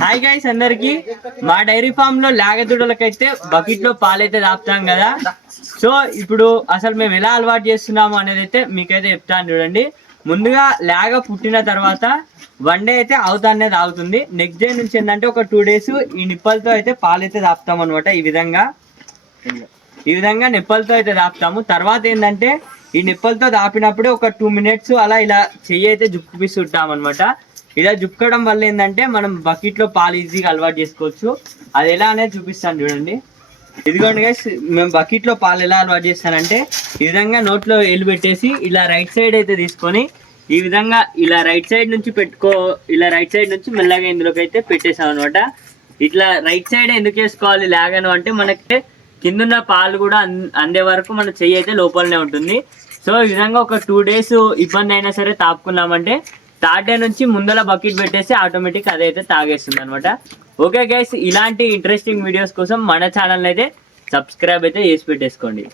Hi guys అందరికి. మా dairy ఫామ్లో లాగదుడలకైతే బకెట్లో పాలైతే దాపుతాం కదా. సో ఇప్పుడు అసలు మేము ఎలా అలవాటు చేస్తున్నాము అనేది అయితే మీకైతే చెప్తాను చూడండి. ముందుగా లాగ పుట్టిన తర్వాత వన్ డే అయితే అవుతానే తాగుతుంది. నెక్స్ట్ డే నుంచి ఏంటంటే ఒక టూ డేస్ ఈ నిప్పలతో అయితే పాలైతే దాపుతాం అనమాట ఈ విధంగా. ఈ విధంగా నిప్పలతో అయితే దాపుతాము. తర్వాత ఏంటంటే ఈ నిప్పలతో దాపినప్పుడు ఒక టూ మినిట్స్ అలా ఇలా చెయ్యి అయితే జుప్పిస్తుంటాం అనమాట ఇలా జుక్కడం వల్ల ఏంటంటే మనం బకెట్లో పాలు ఈజీగా అలవాటు చేసుకోవచ్చు. అది ఎలా అనేది చూపిస్తాను చూడండి. ఇదిగోండి గైస్ మేము బకెట్లో పాలు ఎలా అలవాటు చేస్తానంటే ఈ విధంగా నోట్లో ఎల్లు పెట్టేసి ఇలా రైట్ సైడ్ అయితే తీసుకొని ఈ విధంగా ఇలా రైట్ సైడ్ నుంచి పెట్టుకో ఇలా రైట్ సైడ్ నుంచి మెల్లగా ఇందులోకి అయితే పెట్టేసాం అనమాట ఇట్లా రైట్ సైడ్ ఎందుకు వేసుకోవాలి? లాగను అంటే మనకి కిందున్న పాలు కూడా అందే వరకు మన చెయ్యి అయితే లోపలనే ఉంటుంది. సో ఈ విధంగా ఒక టూ డేస్ ఇబ్బంది అయినా సరే తాపుకున్నామంటే థర్డ్ డే నుంచి ముందల బకెట్ పెట్టేసి ఆటోమేటిక్ అదైతే తాగేస్తుంది అనమాట ఓకే గైస్ ఇలాంటి ఇంట్రెస్టింగ్ వీడియోస్ కోసం మన ఛానల్ అయితే సబ్స్క్రైబ్ అయితే చేసి పెట్టేసుకోండి.